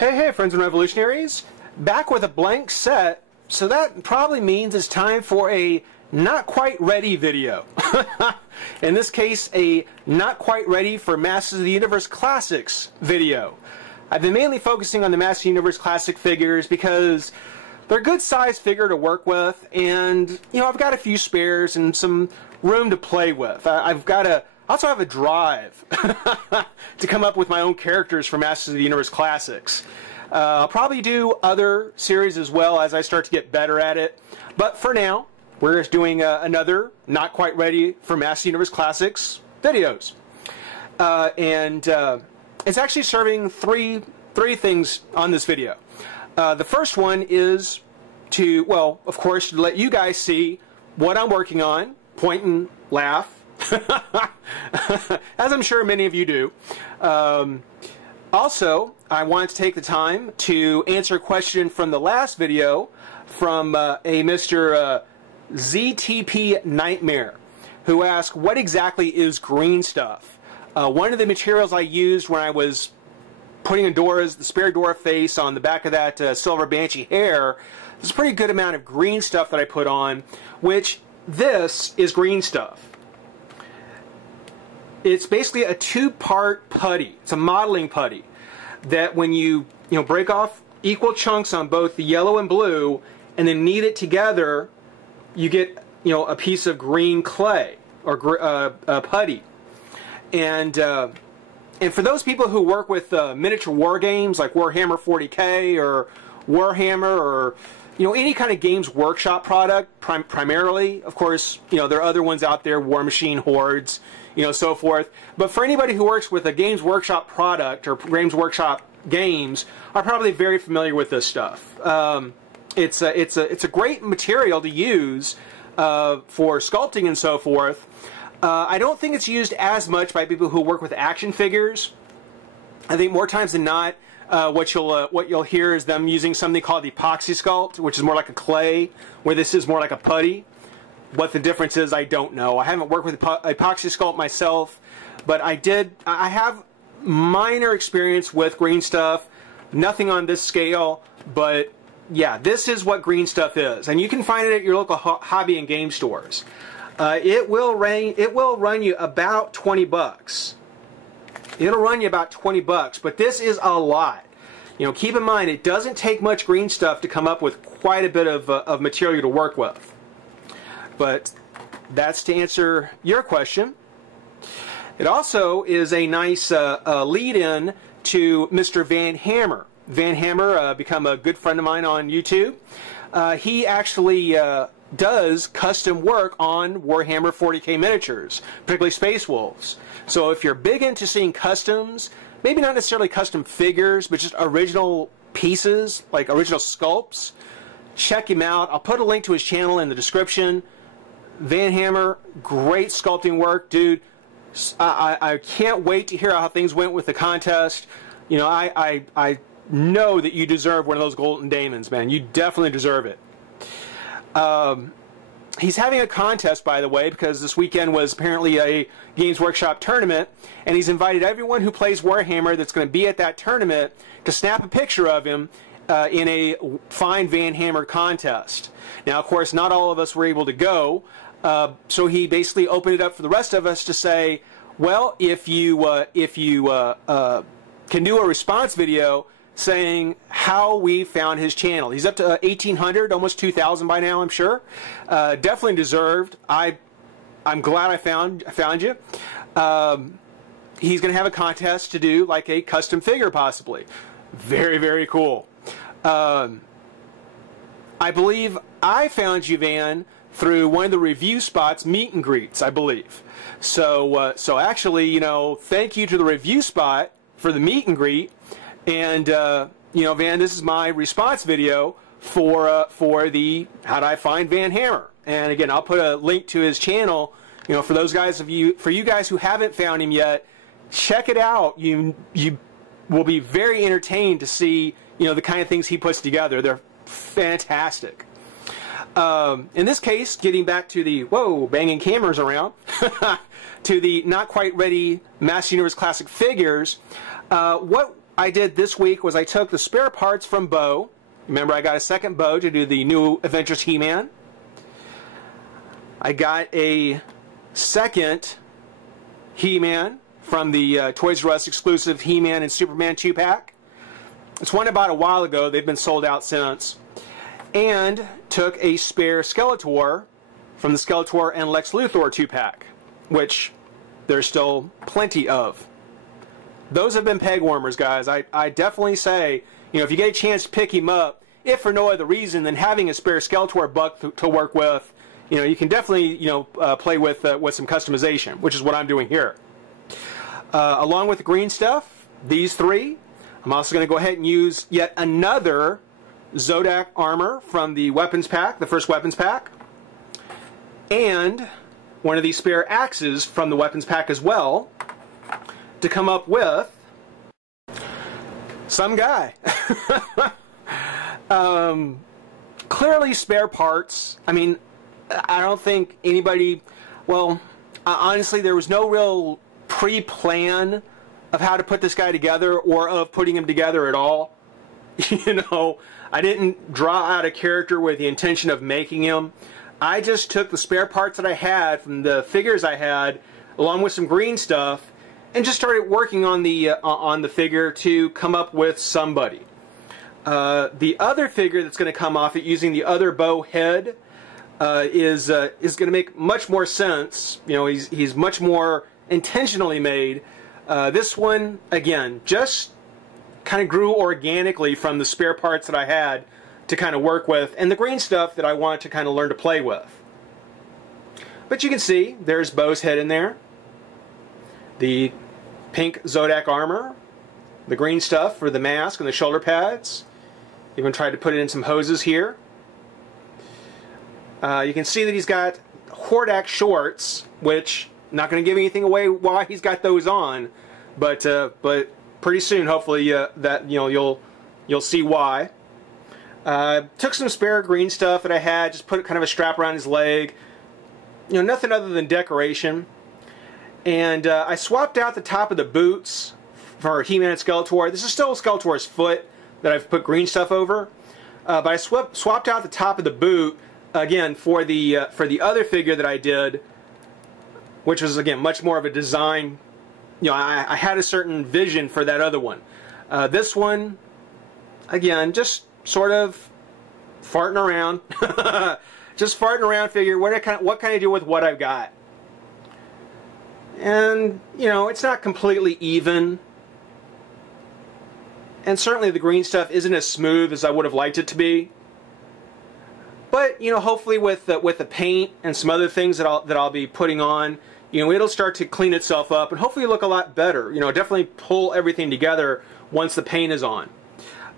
Hey friends and revolutionaries, back with a blank set, so that probably means it's time for a not quite ready video. In this case, a not quite ready for Masters of the Universe Classics video. I've been mainly focusing on the Masters of the Universe Classic figures because they're a good size figure to work with, and I've got a few spares and some room to play with. I also have a drive to come up with my own characters for Masters of the Universe Classics. I'll probably do other series as well as I start to get better at it. But for now, we're just doing another not quite ready for Masters of the Universe Classics videos. It's actually serving three things on this video. The first one is to, well, of course, to let you guys see what I'm working on, point and laugh. As I'm sure many of you do. Also, I wanted to take the time to answer a question from the last video from a Mr. ZTP Nightmare, who asked, what exactly is green stuff? One of the materials I used when I was putting the spare Dora face on the back of that Silver Banshee hair, there's a pretty good amount of green stuff that I put on, which this is green stuff. It's basically a two-part putty. It's a modeling putty that when you break off equal chunks on both the yellow and blue and then knead it together, you get a piece of green clay or putty. And for those people who work with miniature war games like Warhammer 40K or Warhammer or any kind of Games Workshop product, primarily, of course, there are other ones out there, War Machine Hordes, so forth. But for anybody who works with a Games Workshop product or Games Workshop games, are probably very familiar with this stuff. It's a great material to use for sculpting and so forth. I don't think it's used as much by people who work with action figures. I think more times than not, what you'll hear is them using something called epoxy sculpt, which is more like a clay, where this is more like a putty. What the difference is, I don't know. I haven't worked with epoxy sculpt myself, but I have minor experience with green stuff. Nothing on this scale, but yeah, this is what green stuff is, and you can find it at your local hobby and game stores. It will run you about 20 bucks. It'll run you about 20 bucks, but this is a lot. Keep in mind, it doesn't take much green stuff to come up with quite a bit of material to work with. But that's to answer your question. It also is a nice lead-in to Mr. Van Hammer. Van Hammer, become a good friend of mine on YouTube. He actually does custom work on Warhammer 40K miniatures, particularly Space Wolves. So if you're big into seeing customs, maybe not necessarily custom figures, but just original pieces, like original sculpts, check him out. I'll put a link to his channel in the description. Van Hammer, great sculpting work, dude. I can't wait to hear how things went with the contest. I know that you deserve one of those golden daemons, man. You definitely deserve it. He's having a contest, by the way, because this weekend was apparently a Games Workshop tournament, and he's invited everyone who plays Warhammer that's going to be at that tournament to snap a picture of him in a Find Van Hammer contest. Now, of course, not all of us were able to go, so he basically opened it up for the rest of us to say, well, if you can do a response video saying how we found his channel. He's up to 1,800, almost 2,000 by now, I'm sure. Definitely deserved. I'm glad I found you. He's going to have a contest to do like a custom figure, possibly. Very, very cool. I believe I found you, Van, through one of the review spots meet and greets, I believe. So actually, thank you to the review spot for the meet and greet. And Van, this is my response video for the How Do I Find Van Hammer. And again, I'll put a link to his channel. For those guys for you guys who haven't found him yet, check it out. You will be very entertained to see the kind of things he puts together. They're fantastic. In this case, getting back to the banging cameras around to the not quite ready Masters of the Universe Classic figures. What I did this week was I took the spare parts from Bo. Remember, I got a second bow to do the new Adventures He-Man. I got a second He-Man from the Toys R Us exclusive He-Man and Superman 2-pack. It's one I bought a while ago. They've been sold out since. And took a spare Skeletor from the Skeletor and Lex Luthor 2-pack, which there's still plenty of. Those have been peg warmers, guys. I definitely say, if you get a chance to pick him up, if for no other reason than having a spare Skeletor buck to work with, you can definitely, play with some customization, which is what I'm doing here. Along with the green stuff, these three, I'm also going to go ahead and use yet another Zodak armor from the weapons pack, the first weapons pack, and one of these spare axes from the weapons pack as well, to come up with some guy. Clearly spare parts. I mean, I don't think anybody, well, honestly, there was no real pre-plan of how to put this guy together or of putting him together at all. I didn't draw out a character with the intention of making him. I just took the spare parts that I had from the figures I had, along with some green stuff, and just started working on the figure to come up with somebody. The other figure that's going to come off it using the other bow head is going to make much more sense. He's much more intentionally made. This one, again, just kind of grew organically from the spare parts that I had to kind of work with, and the green stuff that I want to kind of learn to play with. But you can see, there's Bo's head in there. The pink Zodak armor. The green stuff for the mask and the shoulder pads. Even tried to put it in some hoses here. You can see that he's got Hordak shorts, which, not going to give anything away why he's got those on, but pretty soon, hopefully, that you'll see why. Took some spare green stuff that I had, just put kind of a strap around his leg. Nothing other than decoration. And I swapped out the top of the boots for He-Man and Skeletor. This is still Skeletor's foot that I've put green stuff over. But I swapped out the top of the boot, again, for the other figure that I did, which was, again, much more of a design. I had a certain vision for that other one. This one, again, just sort of farting around. Just farting around, figure, what can I do with what I've got? And, it's not completely even. And certainly the green stuff isn't as smooth as I would have liked it to be. But, hopefully with the paint and some other things that I'll be putting on, it'll start to clean itself up and hopefully look a lot better. Definitely pull everything together once the paint is on.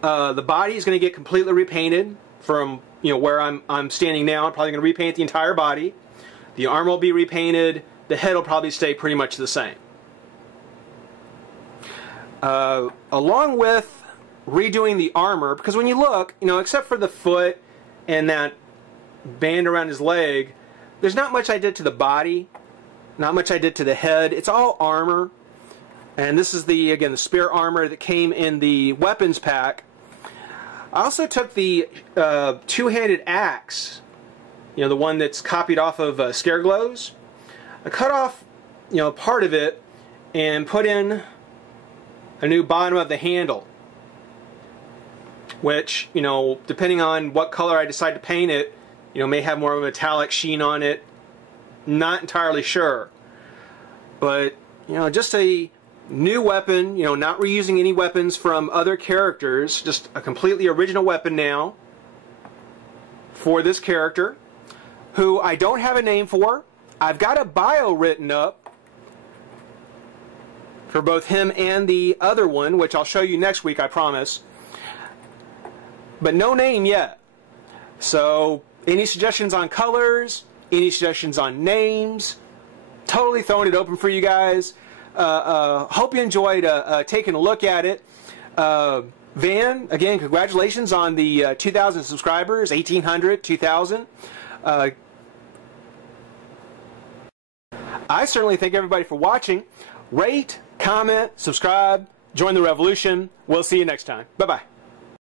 The body is going to get completely repainted from, where I'm standing now. I'm probably going to repaint the entire body. The arm will be repainted. The head will probably stay pretty much the same. Along with redoing the armor, because when you look, except for the foot and that band around his leg, there's not much I did to the body, not much I did to the head. It's all armor. And this is again, the spare armor that came in the weapons pack. I also took the two-handed axe, the one that's copied off of Scareglows. I cut off, part of it and put in a new bottom of the handle, which, depending on what color I decide to paint it, may have more of a metallic sheen on it. Not entirely sure. But, just a new weapon, not reusing any weapons from other characters, just a completely original weapon now for this character, who I don't have a name for. I've got a bio written up for both him and the other one, which I'll show you next week, I promise. But no name yet. So, any suggestions on colors, any suggestions on names, totally throwing it open for you guys. Hope you enjoyed taking a look at it. Van, again, congratulations on the 2,000 subscribers, 1,800, 2,000. I certainly thank everybody for watching. Rate, comment, subscribe, Join the revolution. We'll see you next time. Bye-bye.